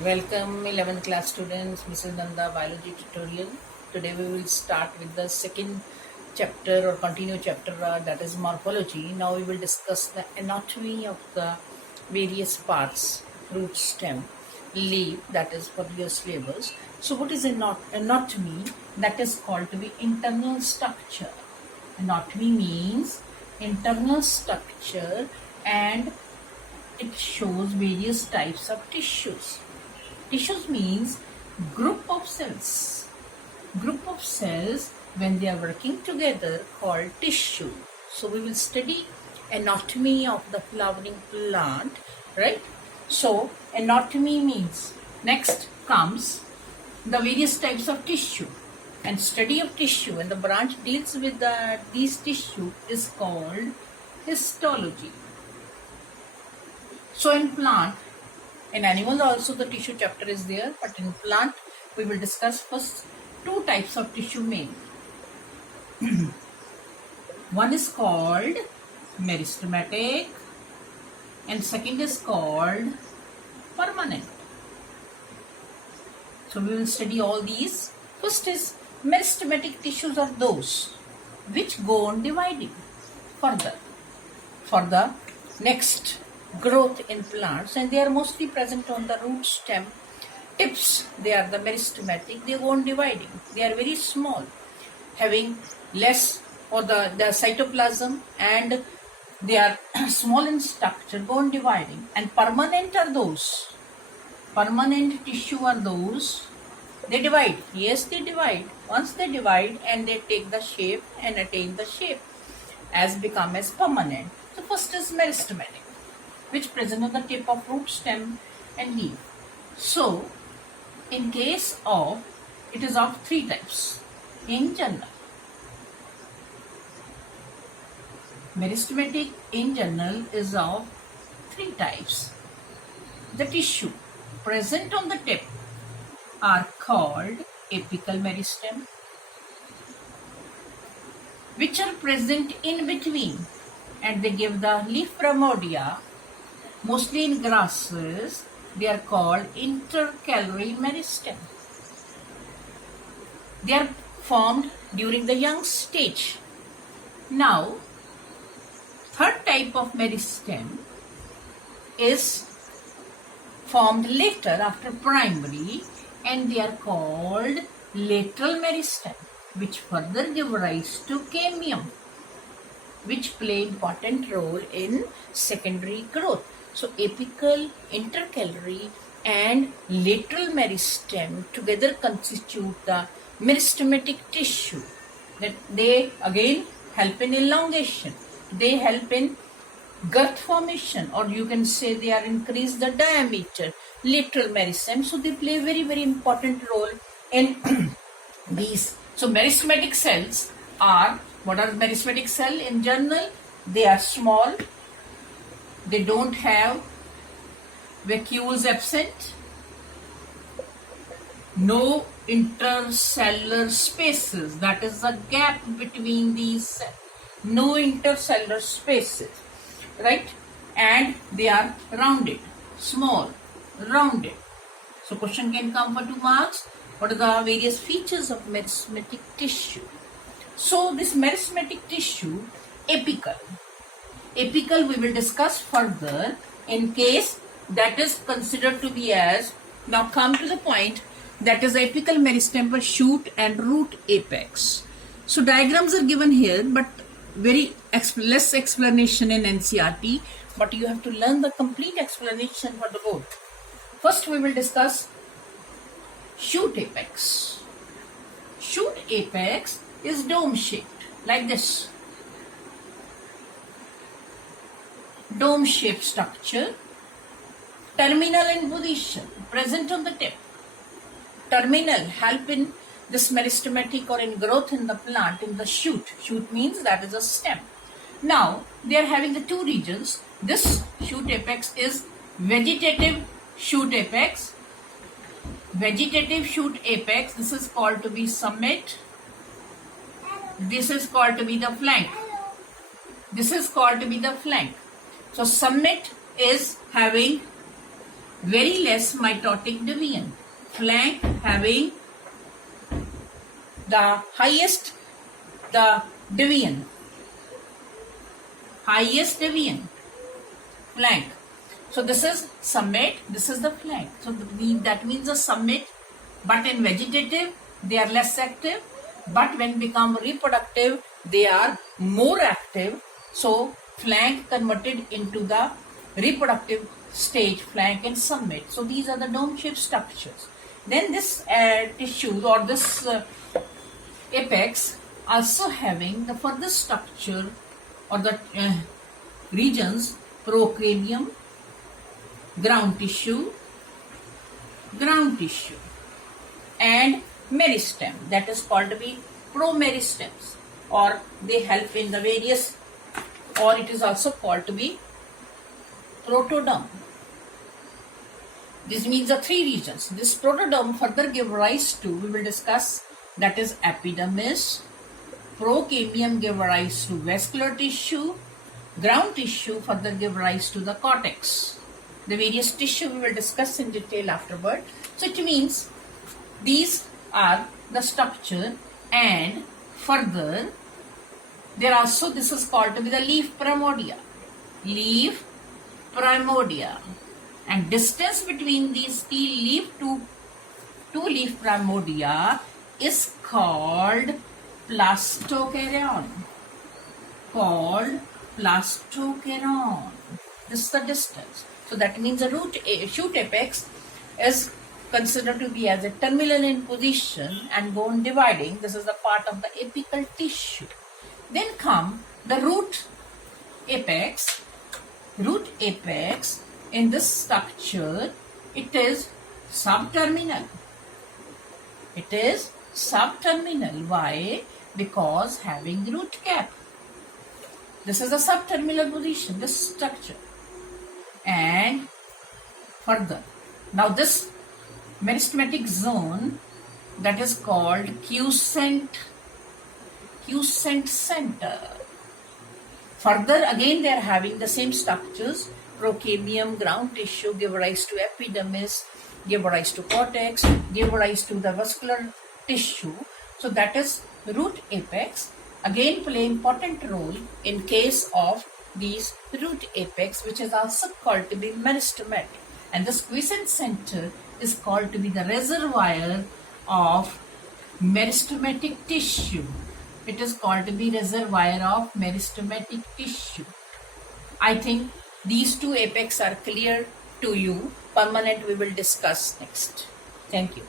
Welcome 11th class students, Mrs. Nanda biology tutorial. Today we will start with the second chapter or continue chapter that is morphology. Now we will discuss the anatomy of the various parts, root, stem, leaf, that is for your syllabus. So what is anatomy? That is called to be internal structure. Anatomy means internal structure and it shows various types of tissues. Tissues means group of cells. Group of cells when they are working together called tissue. So we will study anatomy of the flowering plant, right? So anatomy means next comes the various types of tissue and study of tissue, and the branch deals with these tissue is called histology. So in plant, in animals also the tissue chapter is there, but in plant we will discuss first two types of tissue mainly. One is called meristematic and second is called permanent. So we will study all these. First is meristematic tissues are those which go on dividing further for the next growth in plants, and they are mostly present on the root, stem, tips. They are the meristematic. They go on dividing. They are very small, having less or the cytoplasm, and they are small in structure, go on dividing. And permanent are those. Permanent tissue are those. They divide. Yes, they divide. Once they divide and they take the shape and attain the shape as become as permanent. So first is meristematic, which present on the tip of root, stem and leaf. So, in case of, it is of three types in general. Meristematic in general is of three types. The tissue present on the tip are called apical meristem, which are present in between and they give the leaf primordia. Mostly in grasses, they are called intercalary meristem. They are formed during the young stage. Now, third type of meristem is formed later after primary, and they are called lateral meristem, which further give rise to cambium, which play important role in secondary growth. So apical, intercalary and lateral meristem together constitute the meristematic tissue. That they again help in elongation. They help in girth formation, or you can say they are increase the diameter. Lateral meristem. So they play very, very important role in these. So meristematic cells are, what are meristematic cell in general? They are small. They don't have vacuoles absent, no intercellular spaces, that is the gap between these cells, no intercellular spaces, right? And they are rounded, small, rounded. So question can come for 2 marks. What are the various features of meristematic tissue? So this meristematic tissue, apical. Apical we will discuss further in case that is considered to be as, now come to the point, that is apical meristem for shoot and root apex. So diagrams are given here, but very less explanation in NCERT, but you have to learn the complete explanation for the both. First we will discuss shoot apex. Shoot apex is dome shaped like this. Dome shaped structure, terminal in position, present on the tip. Terminal help in this meristematic or in growth in the plant in the shoot. Shoot means that is a stem. Now they are having the two regions. This shoot apex is vegetative shoot apex. Vegetative shoot apex, this is called to be summit. This is called to be the flank. This is called to be the flank. So summit is having very less mitotic division. Flank having the highest division. Highest division. Flank. So this is summit, this is the flank. So that means the summit, but in vegetative they are less active, but when become reproductive they are more active. So flank converted into the reproductive stage, flank and summit. So these are the dome-shaped structures. Then this tissue or this apex also having the further structure or the regions procranium, ground tissue, and meristem, that is called to be promeristems, or they help in the various, or it is also called to be protoderm. This means the three regions. This protoderm further give rise to, we will discuss, that is epidermis. Procamium give rise to vascular tissue. Ground tissue further give rise to the cortex. The various tissue we will discuss in detail afterward. So it means these are the structure, and further there also, this is called to be the leaf primordia. Leaf primordia. And distance between these two leaf primordia is called plastocaryon. This is the distance. So that means the shoot apex is considered to be as a terminal in position and go on dividing. This is the part of the apical tissue. Then come the root apex. Root apex in this structure, it is subterminal. Why? Because having root cap. This is a subterminal position, this structure. And further, now this meristematic zone, that is called quiescent center. Further, again they are having the same structures. Procamium, ground tissue give rise to epidermis, give rise to cortex, give rise to the vascular tissue. So that is root apex. Again play important role in case of these root apex, which is also called to be meristematic. And this quiescent center is called to be the reservoir of meristematic tissue. It is called to be reservoir of meristematic tissue. I think these two apex are clear to you. Permanent we will discuss next. Thank you.